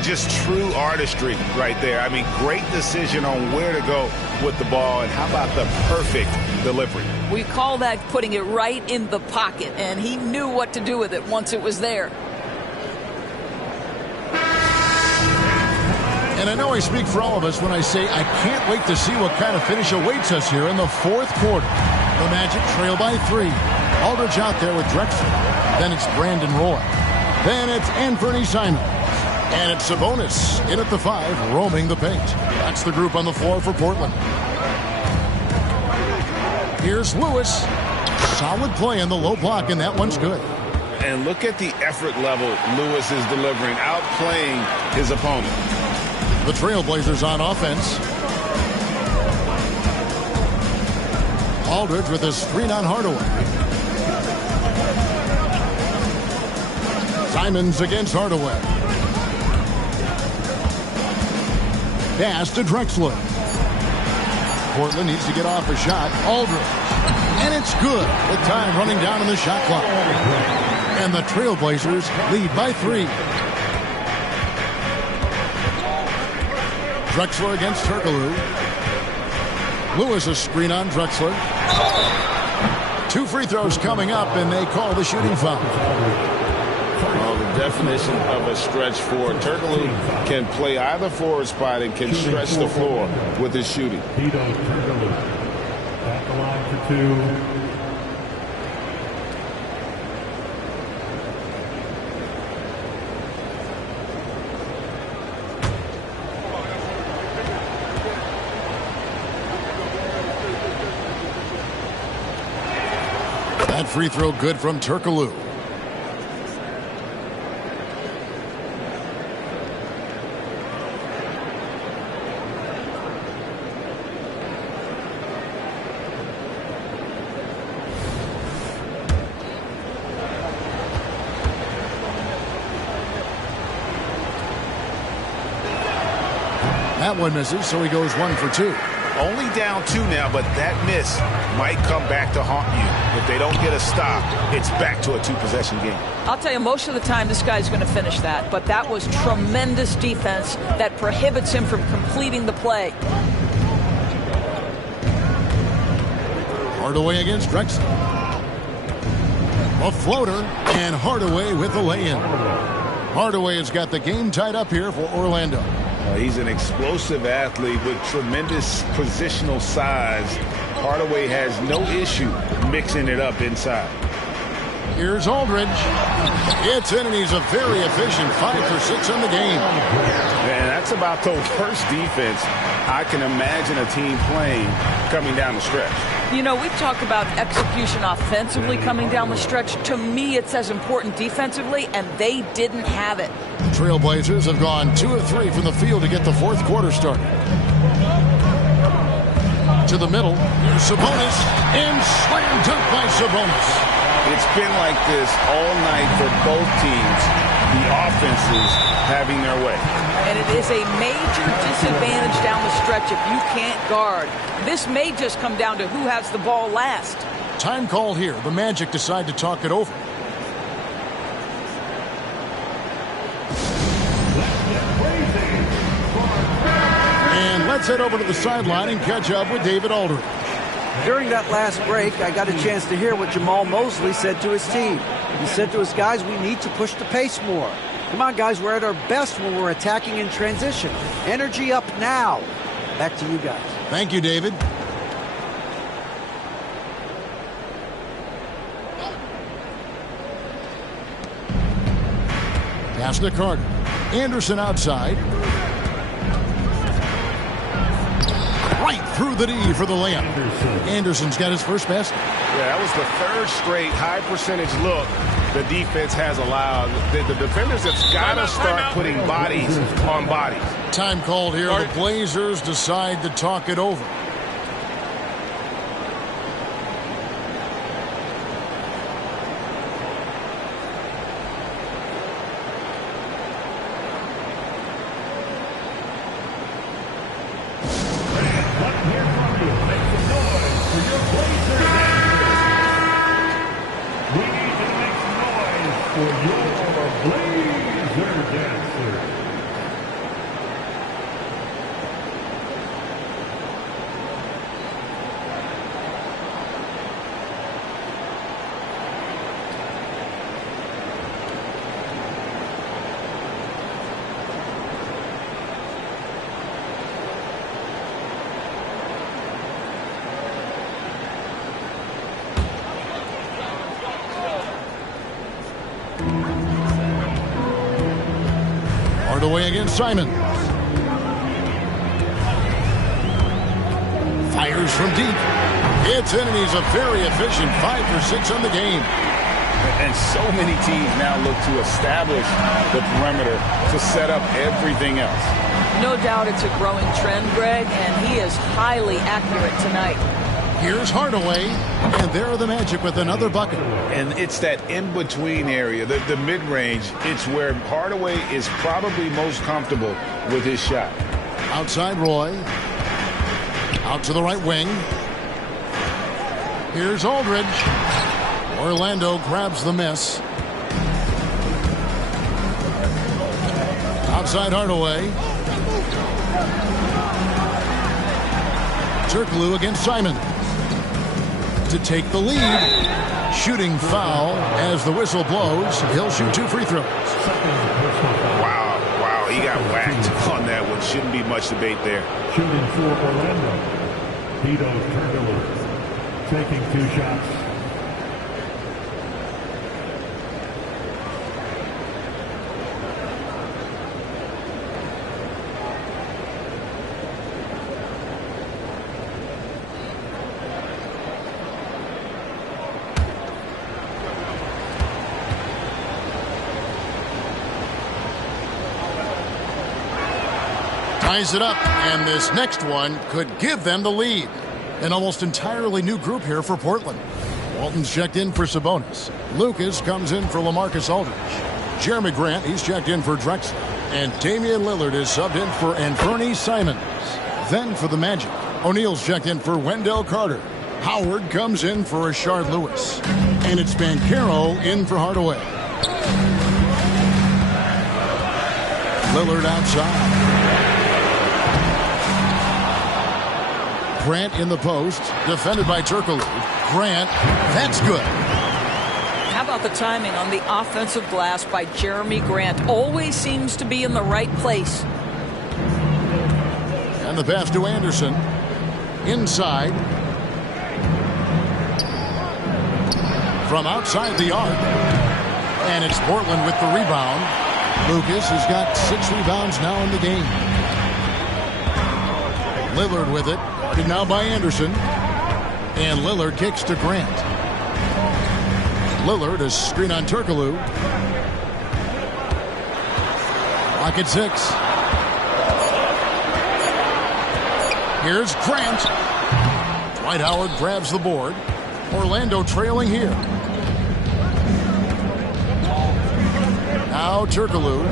Just true artistry right there. I mean, great decision on where to go with the ball, and how about the perfect delivery? We call that putting it right in the pocket, and he knew what to do with it once it was there. And I know I speak for all of us when I say I can't wait to see what kind of finish awaits us here in the fourth quarter. The Magic trail by 3. Aldridge out there with Drexler. Then it's Brandon Roy. Then it's Anthony Simons. And it's Sabonis in at the 5, roaming the paint. That's the group on the floor for Portland. Here's Lewis. Solid play in the low block, and that one's good. And look at the effort level Lewis is delivering, outplaying his opponent. The Trailblazers on offense. Aldridge with a screen on Hardaway. Simons against Hardaway. Pass to Drexler. Portland needs to get off a shot. Aldridge. And it's good with time running down on the shot clock. And the Trailblazers lead by 3. Drexler against Turkoglu. Lewis a screen on Drexler. 2 free throws coming up, and they call the shooting foul. Well, the definition of a stretch forward. Turkoglu can play either forward spot and can stretch the floor with his shooting. Turkoglu at the line for 2. That free throw good from Turkoglu. That one misses, so he goes 1 for 2. Only down 2 now, but that miss might come back to haunt you. If they don't get a stop, it's back to a 2-possession game. I'll tell you, most of the time this guy's going to finish that, but that was tremendous defense that prohibits him from completing the play. Hardaway against Drexler. A floater, and Hardaway with the lay-in. Hardaway has got the game tied up here for Orlando. He's an explosive athlete with tremendous positional size. Hardaway has no issue mixing it up inside. Here's Aldridge. It's in, and he's a very efficient 5 for 6 in the game. Man, that's about the worst defense I can imagine a team playing coming down the stretch. You know, we talk about execution offensively coming down the stretch. To me, it's as important defensively, and they didn't have it. The Trailblazers have gone 2 of 3 from the field to get the 4th quarter started. To the middle, here's Sabonis, and slam dunk by Sabonis. It's been like this all night for both teams. The offenses having their way. And it is a major disadvantage down the stretch if you can't guard. This may just come down to who has the ball last. Time called here. The Magic decide to talk it over. And let's head over to the sideline and catch up with David Aldridge. During that last break, I got a chance to hear what Jamal Mosley said to his team. He said to his guys, we need to push the pace more. Come on, guys, we're at our best when we're attacking in transition. Energy up now. Back to you guys. Thank you, David. Pass to Carter. Anderson outside. Right through the D for the layup. Anderson's got his first basket. Yeah, that was the 3rd straight high percentage look the defense has allowed. The defenders have got to start putting bodies on bodies. Time called here. The Blazers decide to talk it over. Hardaway against Simon. Fires from deep. It's in, and he's a very efficient 5 for 6 on the game. And so many teams now look to establish the perimeter to set up everything else. No doubt it's a growing trend, Greg, and he is highly accurate tonight. Here's Hardaway, and there are the Magic with another bucket. And it's that in-between area, the mid-range. It's where Hardaway is probably most comfortable with his shot. Outside Roy. Out to the right wing. Here's Aldridge. Orlando grabs the miss. Outside Hardaway. Turkoglu against Simon. To take the lead. Shooting foul as the whistle blows. He'll shoot 2 free throws. Wow, he got whacked on that one. Shouldn't be much debate there. Shooting for Orlando. Turkoglu taking 2 shots. Ties it up, and this next one could give them the lead. An almost entirely new group here for Portland. Walton's checked in for Sabonis. Lucas comes in for LaMarcus Aldridge. Jeremy Grant, he's checked in for Drexler. And Damian Lillard is subbed in for Anthony Simons. Then for the Magic, O'Neal's checked in for Wendell Carter. Howard comes in for Rashard Lewis. And it's Banchero in for Hardaway. Lillard outside. Grant in the post, defended by Turkoglu. Grant, that's good. How about the timing on the offensive glass by Jeremy Grant? Always seems to be in the right place. And the pass to Anderson. Inside. From outside the arc. And it's Portland with the rebound. Lucas has got 6 rebounds now in the game. Lillard with it. Guarded now by Anderson. And Lillard kicks to Grant. Lillard is screen on Turkoglu. Lock at 6. Here's Grant. Dwight Howard grabs the board. Orlando trailing here. Now Turkoglu.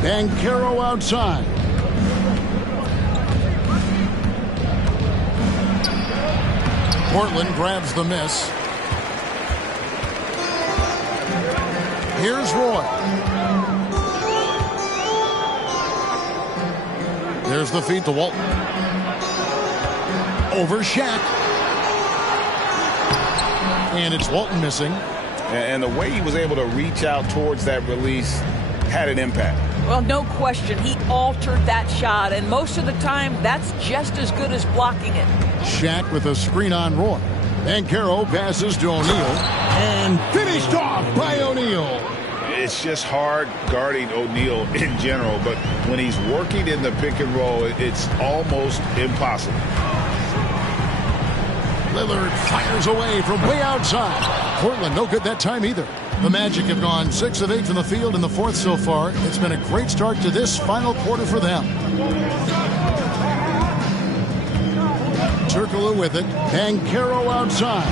Banchero outside. Portland grabs the miss. Here's Roy. There's the feed to Walton. Over Shaq. And it's Walton missing. And the way he was able to reach out towards that release had an impact. Well, no question. He altered that shot, and most of the time, that's just as good as blocking it. Shaq with a screen on Roy. Banchero passes to O'Neal. And finished off by O'Neal. It's just hard guarding O'Neal in general, but when he's working in the pick and roll, it's almost impossible. Lillard fires away from way outside. Portland no good that time either. The Magic have gone 6 of 8 from the field in the 4th so far. It's been a great start to this final quarter for them. Turkoglu with it. Banchero outside.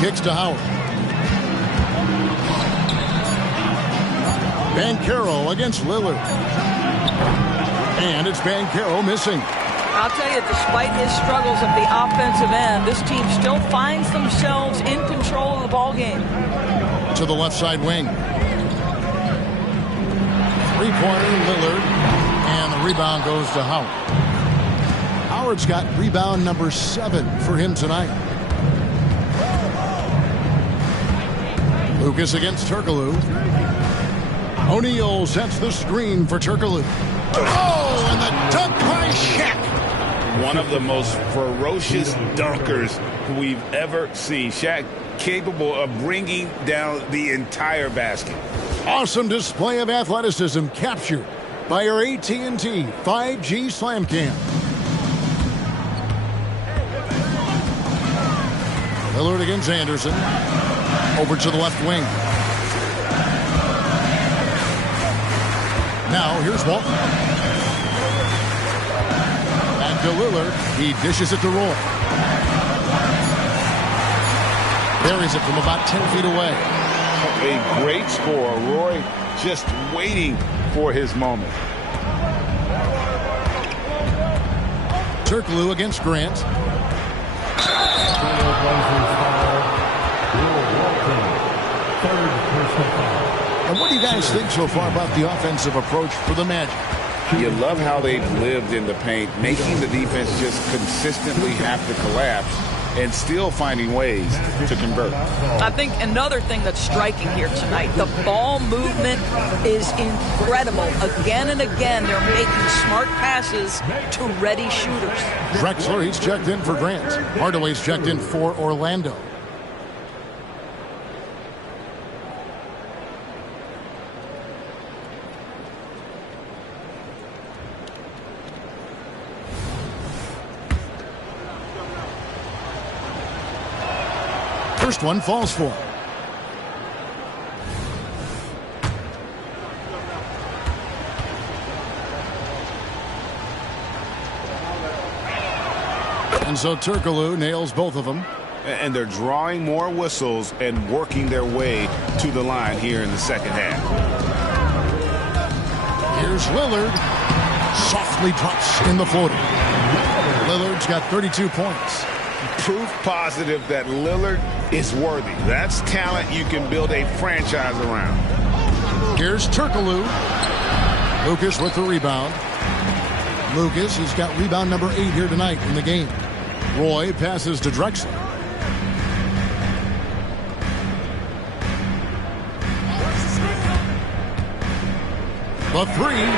Kicks to Howard. Banchero against Lillard. And it's Banchero missing. I'll tell you, despite his struggles at the offensive end, this team still finds themselves in control of the ball game. To the left side wing. 3-pointer, Lillard. And the rebound goes to Howard. Howard's got rebound number 7 for him tonight. Lucas against Turkoglu. O'Neal sets the screen for Turkoglu. Oh, and the dunk by Shaq. One of the most ferocious dunkers we've ever seen. Shaq capable of bringing down the entire basket. Awesome display of athleticism captured by our AT&T 5G Slam Cam. Lillard against Anderson. Over to the left wing. Now here's Walton. Back to Lillard. He dishes it to Roy. Buries it from about 10 feet away. A great score. Roy just waiting for his moment. Turkoglu against Grant. And what do you guys think so far about the offensive approach for the Magic? You love how they've lived in the paint, making the defense just consistently have to collapse and still finding ways to convert. I think another thing that's striking here tonight, the ball movement is incredible. Again and again, they're making smart passes to ready shooters. Drexler, he's checked in for Grant. Hardaway's checked in for Orlando. First one falls for him. And so Turkoglu nails both of them. And they're drawing more whistles and working their way to the line here in the second half. Here's Lillard. Softly drops in the floater. Lillard's got 32 points. Proof positive that Lillard is worthy. That's talent you can build a franchise around. Here's Turkoglu. Lucas with the rebound. Lucas, he's got rebound number 8 here tonight in the game. Roy passes to Drexler. The three.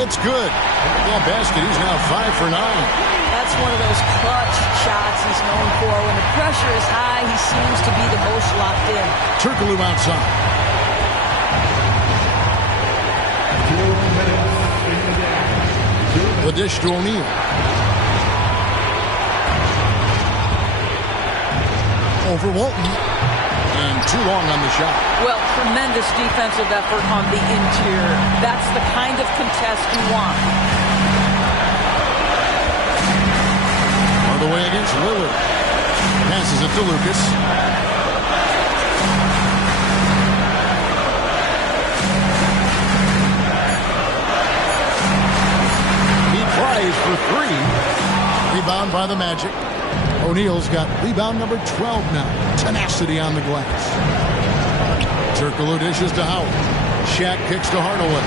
It's good. That basket, he's now 5 for 9. That's one of those clutch shots he's known for. When the pressure is high, he seems to be the most locked in. Turkoglu outside. The dish to O'Neal. Over Walton. And too long on the shot. Well, tremendous defensive effort on the interior. That's the kind of contest you want. The way against Lillard. Passes it to Lucas. He tries for 3. Rebound by the Magic. O'Neal's got rebound number 12 now. Tenacity on the glass. Turkoglu dishes to Howard. Shaq kicks to Hardaway.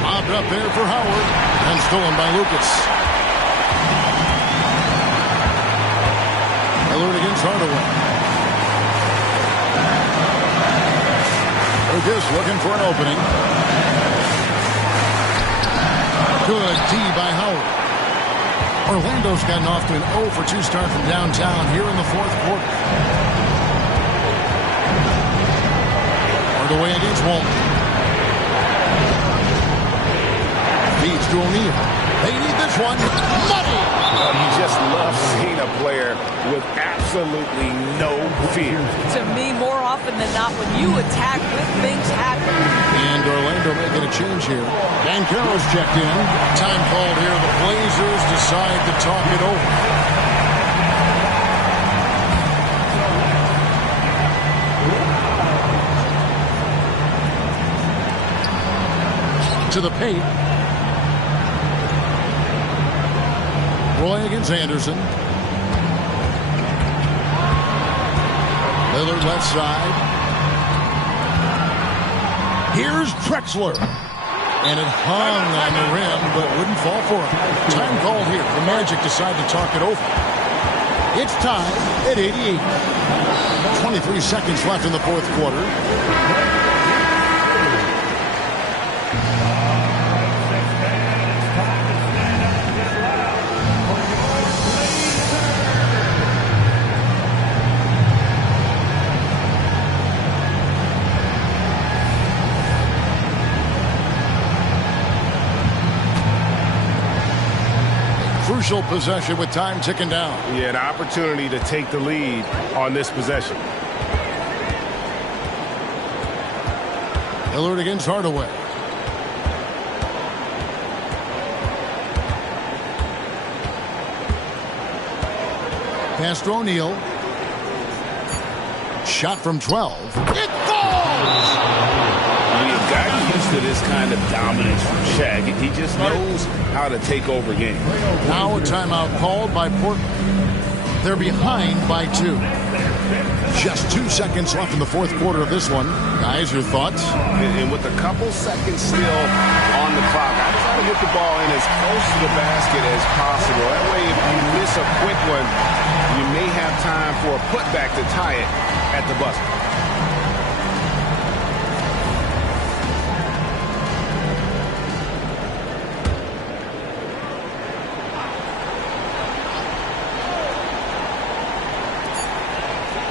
Mobbed up there for Howard. And stolen by Lucas. Lillard against Hardaway. Lucas looking for an opening. Good D by Howard. Orlando's gotten off to an 0 for 2 start from downtown here in the fourth quarter. Hardaway against Walton. Feeds to O'Neal. They need this one. Money! You just love seeing a player with absolutely no fear. To me, more often than not, when you attack, good things happen. And Orlando making a change here. Banchero's checked in. Time called here. The Blazers decide to talk it over. To the paint. Roy against Anderson. Lillard left side. Here's Drexler. And it hung on the rim, but wouldn't fall for him. Time called here. The Magic decide to talk it over. It's tied at 88. 23 seconds left in the fourth quarter. Crucial possession with time ticking down. Yeah, an opportunity to take the lead on this possession. Lillard against Hardaway. Pass to O'Neal. Shot from 12. It falls! When you've gotten used to this this kind of dominance from Shaq. He just knows how to take over games. Now a timeout called by Portland. They're behind by 2. Just 2 seconds left in the fourth quarter of this one. Guys, your thoughts? And with a couple seconds still on the clock, I try to get the ball in as close to the basket as possible. That way, if you miss a quick one, you may have time for a putback to tie it at the buzzer.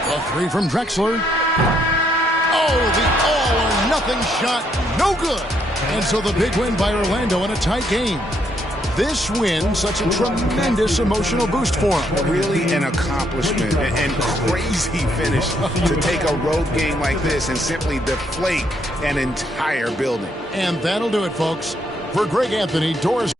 A 3 from Drexler. Oh, the all-or-nothing shot. No good. And so the big win by Orlando in a tight game. This win, such a tremendous emotional boost for them. Really an accomplishment and crazy finish to take a road game like this and simply deflate an entire building. And that'll do it, folks. For Greg Anthony, Doors.